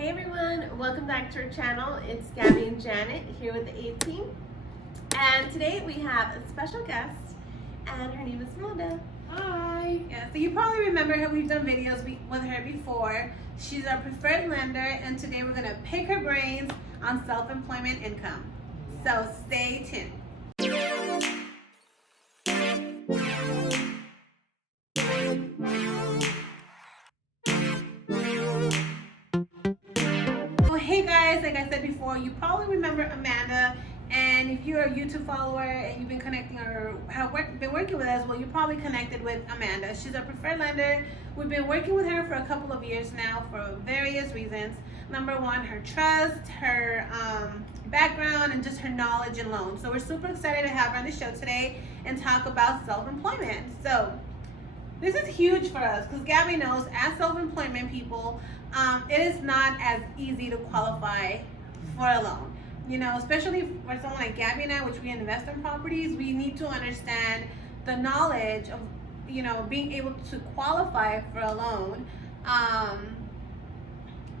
Hey everyone, welcome back to our channel. It's Gabby and Janet here with the A-Team. And today we have a special guest, and her name is Amanda. Hi. Yeah, so you probably remember her. We've done videos with her before. She's our preferred lender, and today we're gonna pick her brains on self-employment income. So stay tuned. Well, hey guys, like I said before, you probably remember Amanda, and if you're a YouTube follower and you've been connecting or have been working with us, well, you're probably connected with Amanda. She's our preferred lender. We've been working with her for a couple of years now for various reasons. Number one, her trust, her background, and just her knowledge in loans. So we're super excited to have her on the show today and talk about self-employment. So this is huge for us because Gabby knows, as self-employment people, it is not as easy to qualify for a loan. You know, especially for someone like Gabby and I, which we invest in properties, we need to understand the knowledge of, you know, being able to qualify for a loan,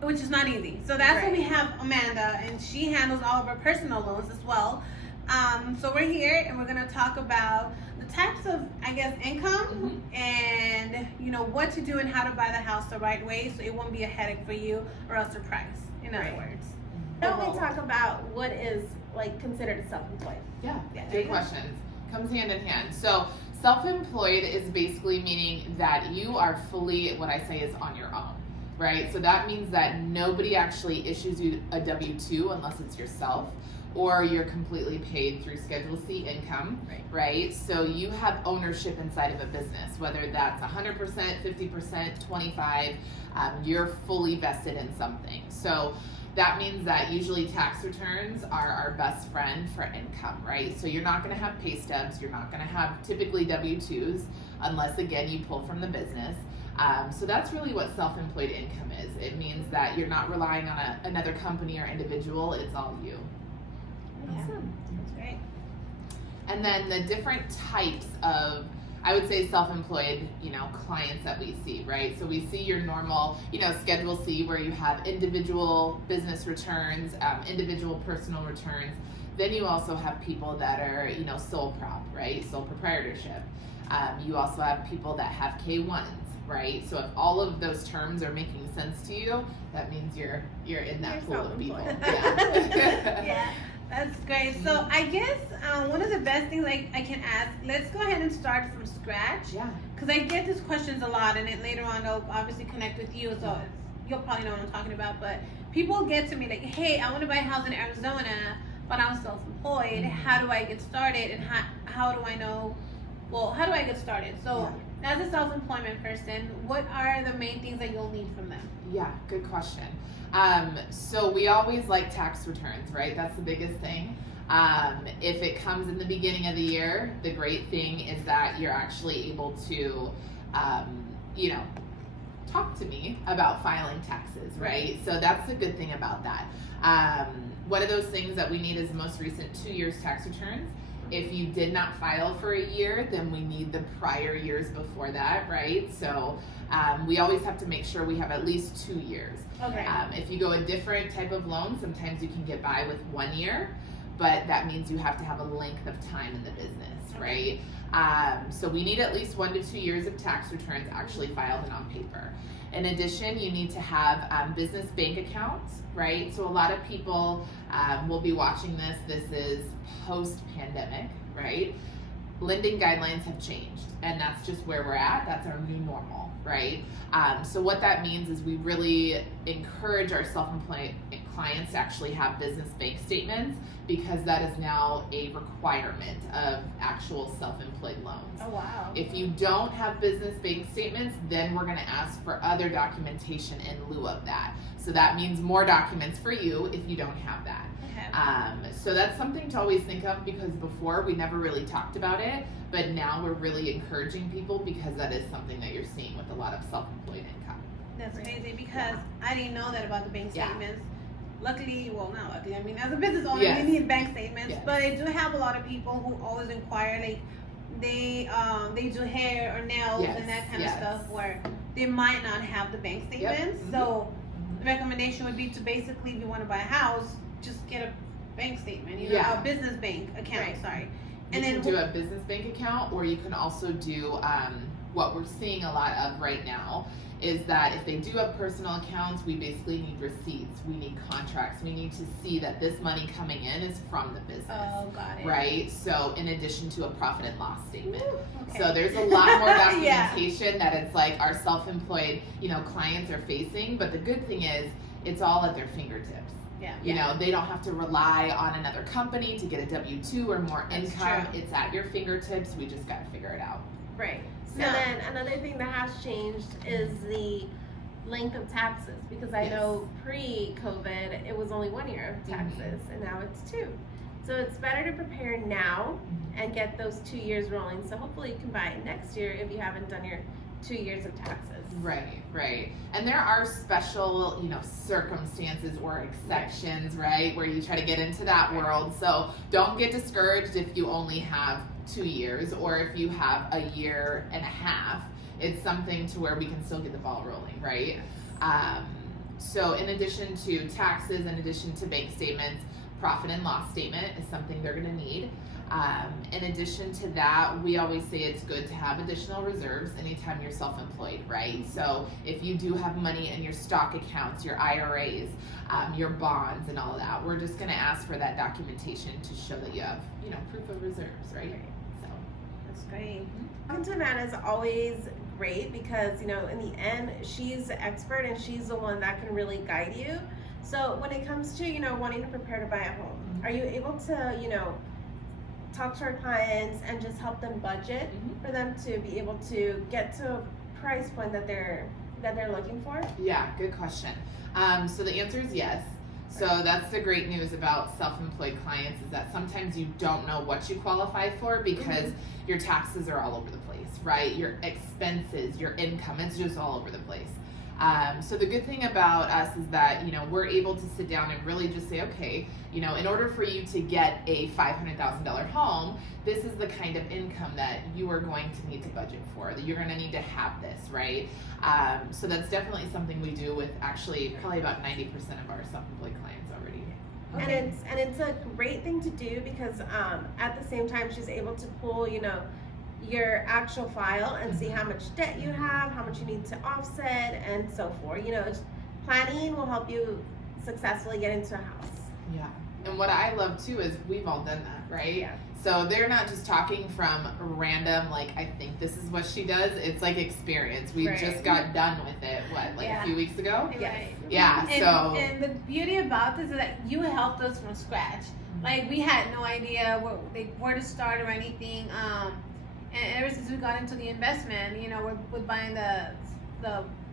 which is not easy. So that's why we have Amanda, and she handles all of our personal loans as well. So we're here and we're gonna talk about the types of, I guess, income and, you know, what to do and how to buy the house the right way so it won't be a headache for you or a surprise, in other words. Now we talk about what is considered self-employed. Yeah, good questions. Comes hand in hand. So self-employed is basically meaning that you are fully, what I say is on your own, right? So that means that nobody actually issues you a W-2 unless it's yourself, or you're completely paid through Schedule C income, right? So you have ownership inside of a business, whether that's 100%, 50%, 25%, you're fully vested in something. So that means that usually tax returns are our best friend for income, right? So you're not gonna have pay stubs, you're not gonna have typically W-2s, unless again you pull from the business. So that's really what self-employed income is. It means that you're not relying on another company or individual, it's all you. Awesome. That's great. And then the different types of, I would say, self-employed, you know, clients that we see, right? So we see your normal, you know, Schedule C, where you have individual business returns, individual personal returns. Then you also have people that are, you know, sole prop, right? Sole proprietorship. You also have people that have K1s, right? So if all of those terms are making sense to you, that means you're in that pool of people. Yeah. Yeah. That's great. So I guess one of the best things I can ask, let's go ahead and start from scratch. Yeah. Because I get these questions a lot, and then later on they'll obviously connect with you, so you'll probably know what I'm talking about. But people get to me like, hey, I want to buy a house in Arizona, but I'm self-employed. How do I get started? And how do I know, well, how do I get started? So as a self-employment person, what are the main things that you'll need from them? Yeah, good question. So we always like tax returns, right? That's the biggest thing. If it comes in the beginning of the year, the great thing is that you're actually able to, you know, talk to me about filing taxes, right? So that's the good thing about that. One of those things that we need is the most recent 2 years tax returns. If you did not file for a year, then we need the prior years before that, right? So we always have to make sure we have at least 2 years. Okay. If you go a different type of loan, sometimes you can get by with 1 year, but that means you have to have a length of time in the business, right? So we need at least 1 to 2 years of tax returns actually filed and on paper. In addition, you need to have business bank accounts, right? So a lot of people will be watching this. This is post-pandemic, right? Lending guidelines have changed, and that's just where we're at. That's our new normal, right? So what that means is we really encourage our self-employed clients to actually have business bank statements, because that is now a requirement of actual self-employed loans. Oh, wow. If you don't have business bank statements, then we're gonna ask for other documentation in lieu of that. So that means more documents for you if you don't have that. Okay. So that's something to always think of, because before we never really talked about it, but now we're really encouraging people, because that is something that you're seeing with a lot of self-employed income. That's crazy, because I didn't know that about the bank statements. Luckily, well, not luckily, I mean, as a business owner, you need bank statements, but I do have a lot of people who always inquire, like, they do hair or nails and that kind of stuff, where they might not have the bank statements. So the recommendation would be to basically, if you want to buy a house, just get a bank statement, a business bank account. Right. Sorry, And then do a business bank account, or you can also do what we're seeing a lot of right now is that if they do have personal accounts, we basically need receipts, we need contracts, we need to see that this money coming in is from the business. Oh, got it. Right? So in addition to a profit and loss statement. Ooh, okay. So there's a lot more documentation that it's like our self-employed, clients are facing, but the good thing is it's all at their fingertips. Yeah. You know, they don't have to rely on another company to get a W-2 or more income. True. It's at your fingertips. We just got to figure it out. Right. So- And then another thing that has changed is the length of taxes, because I Yes. know pre-COVID it was only 1 year of taxes and now it's 2. So it's better to prepare now and get those 2 years rolling. So hopefully you can buy it next year if you haven't done your 2 years of taxes. Right. And there are special, circumstances or exceptions, right, where you try to get into that world. So don't get discouraged if you only have 2 years or if you have a year and a half. It's something to where we can still get the ball rolling, right? So in addition to taxes, in addition to bank statements, profit and loss statement is something they're gonna need. In addition to that, we always say it's good to have additional reserves anytime you're self-employed, right? So if you do have money in your stock accounts, your IRAs, your bonds and all of that, we're just gonna ask for that documentation to show that you have, proof of reserves, right? So That's great. Talking to Amanda is always great because, in the end, she's the expert and she's the one that can really guide you. So when it comes to, wanting to prepare to buy a home, are you able to, talk to our clients and just help them budget for them to be able to get to a price point that they're looking for? Yeah, good question. So the answer is yes. So that's the great news about self-employed clients is that sometimes you don't know what you qualify for because your taxes are all over the place, right? Your expenses, your income, it's just all over the place. So the good thing about us is that, we're able to sit down and really just say, okay, in order for you to get a $500,000 home, this is the kind of income that you are going to need to budget for, that you're going to need to have this, right? So that's definitely something we do with actually probably about 90% of our self-employed clients already. Okay. And it's a great thing to do because at the same time she's able to pull, your actual file and see how much debt you have, how much you need to offset, and so forth. Planning will help you successfully get into a house. Yeah. And what I love too is we've all done that, right? Yeah. So they're not just talking from random, like, I think this is what she does. It's like experience. We just got done with it, a few weeks ago? Right. Yeah, And the beauty about this is that you helped us from scratch. Like, we had no idea where to start or anything. And ever since we got into the investment, with buying the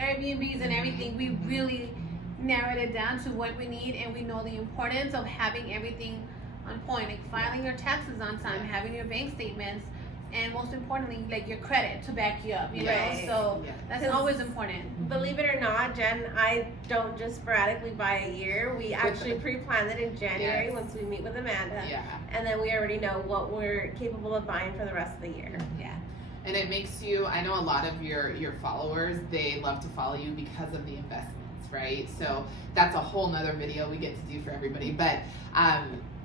Airbnbs and everything, we really narrowed it down to what we need, and we know the importance of having everything on point, like filing your taxes on time, having your bank statements, and most importantly, like your credit to back you up, Right. So that's always important. Believe it or not, Jen, I don't just sporadically buy a year. We actually pre-plan it in January once we meet with Amanda. Yeah. And then we already know what we're capable of buying for the rest of the year. Yeah. And it makes you, I know a lot of your followers, they love to follow you because of the investments, right? So that's a whole nother video we get to do for everybody. But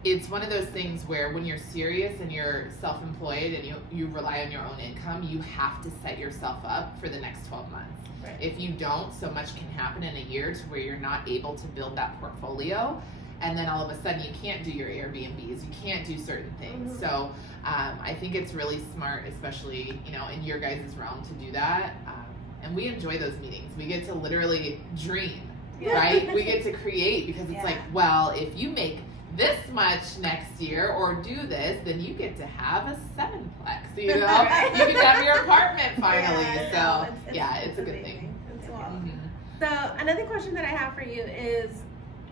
it's one of those things where when you're serious and you're self-employed and you rely on your own income, you have to set yourself up for the next 12 months. Right. If you don't, so much can happen in a year to where you're not able to build that portfolio. And then all of a sudden you can't do your Airbnbs, you can't do certain things. So I think it's really smart, especially, in your guys' realm to do that. And we enjoy those meetings. We get to literally dream, right? We get to create because it's like, well, if you make this much next year or do this, then you get to have a 7-plex, you get to have your apartment finally. It's a good thing. So another question that I have for you is,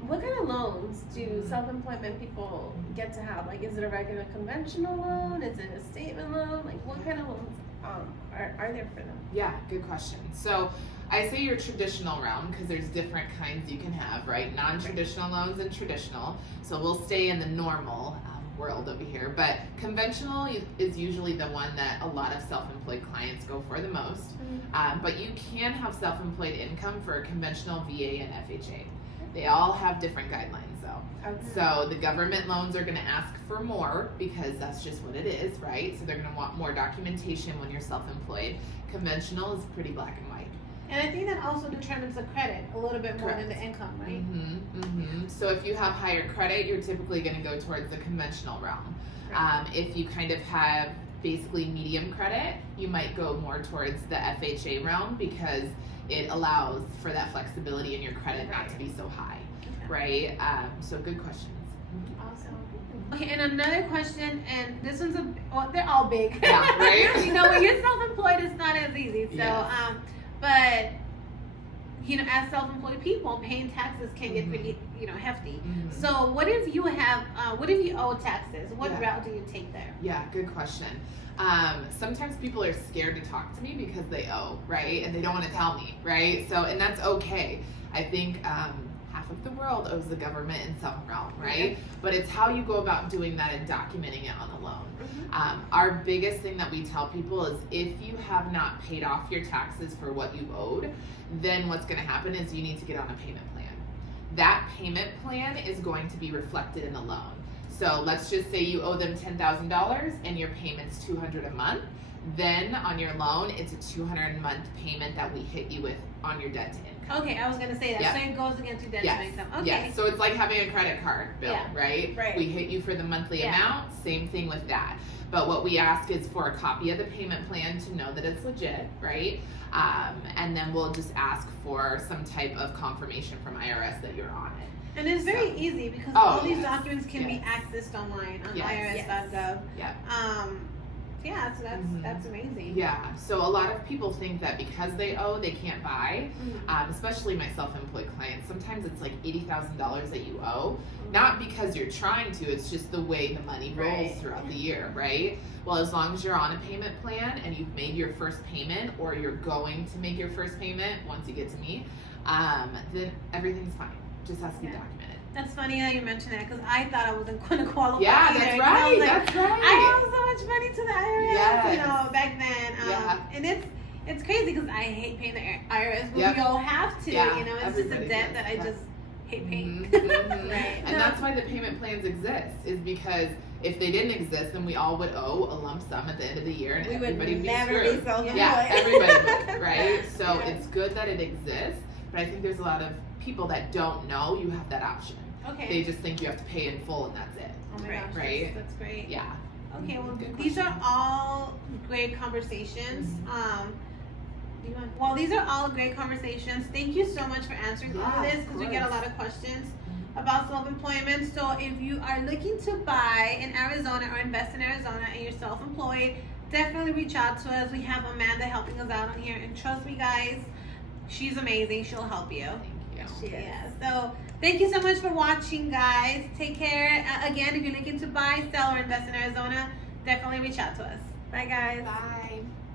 what kind of loans do self-employment people get to have? Like, is it a regular conventional loan? Is it a statement loan? Like, what kind of loans are there for them? Yeah, good question. So I say your traditional realm because there's different kinds you can have, right? Non-traditional loans and traditional. So we'll stay in the normal. world over here, but conventional is usually the one that a lot of self-employed clients go for the most. But you can have self-employed income for conventional VA and FHA. They all have different guidelines though. Okay. So the government loans are going to ask for more because that's just what it is, right? So they're going to want more documentation when you're self-employed. Conventional is pretty black and white. And I think that also determines the credit a little bit more than Correct. the income, right? So if you have higher credit, you're typically going to go towards the conventional realm. Right. If you kind of have basically medium credit, you might go more towards the FHA realm because it allows for that flexibility in your credit not to be so high, right? So good questions. Awesome. Okay, and another question, and this one's they're all big. Yeah, right? You know, when you're self-employed, it's not as easy. So, Yes. But you know, as self-employed people, paying taxes can get pretty, hefty. So, what if you owe taxes? What Yeah. route do you take there? Yeah, good question. Sometimes people are scared to talk to me because they owe, right? And they don't want to tell me, right? So, and that's okay. I think half of the world owes the government in some realm, right? But it's how you go about doing that and documenting it on a loan. Our biggest thing that we tell people is if you have not paid off your taxes for what you owed, then what's going to happen is you need to get on a payment plan. That payment plan is going to be reflected in the loan. So let's just say you owe them $10,000 and your payment's $200 a month. Then on your loan, it's a $200 a month payment that we hit you with on your debt to income. Okay, I was gonna say that. Yep. So it goes against your debt to income. Okay. Yes. So it's like having a credit card bill, Yeah. right? Right. We hit you for the monthly Yeah. amount. Same thing with that. But what we ask is for a copy of the payment plan to know that it's legit, right? And then we'll just ask for some type of confirmation from IRS that you're on it. And it's very easy because Oh, all these yes. documents can be Yes. accessed online on Yes. irs.gov. Yep. Yeah, so Mhm. that's amazing. Yeah, so a lot of people think that because they owe, they can't buy, especially my self-employed clients. Sometimes it's like $80,000 that you owe, not because you're trying to, it's just the way the money rolls Right. throughout the year, right? Well, as long as you're on a payment plan and you've made your first payment or you're going to make your first payment once you get to me, then everything's fine. Just has to be Yeah. documented. That's funny that you mentioned that because I thought I wasn't going to qualify. Yeah, either. that's 'Cause I right, was like, that's right. I owe so much money to the IRS, Yes. back then. Yeah. And it's crazy because I hate paying the IRS, but Yep. we all have to. Yeah, It's just a everybody debt does. that I Yeah. just hate paying. Right. And that's why the payment plans exist, is because if they didn't exist, then we all would owe a lump sum at the end of the year, and We would everybody would be never screwed. be self-employed. Yeah, everybody would, right? So Yeah. it's good that it exists, but I think there's a lot of people that don't know you have that option. Okay. They just think you have to pay in full and that's it. Oh my Right. gosh, Right. that's great. Yeah. Okay, well, Good these are question. all great conversations. These are all great conversations. Thank you so much for answering all of Yeah, this of because we get a course. lot of questions about self-employment. So if you are looking to buy in Arizona or invest in Arizona and you're self-employed, definitely reach out to us. We have Amanda helping us out on here, and trust me, guys, she's amazing. She'll help you. Thank you. Yeah. So thank you so much for watching, guys. Take care. Again, if you're looking to buy, sell, or invest in Arizona, definitely reach out to us. Bye, guys. Bye.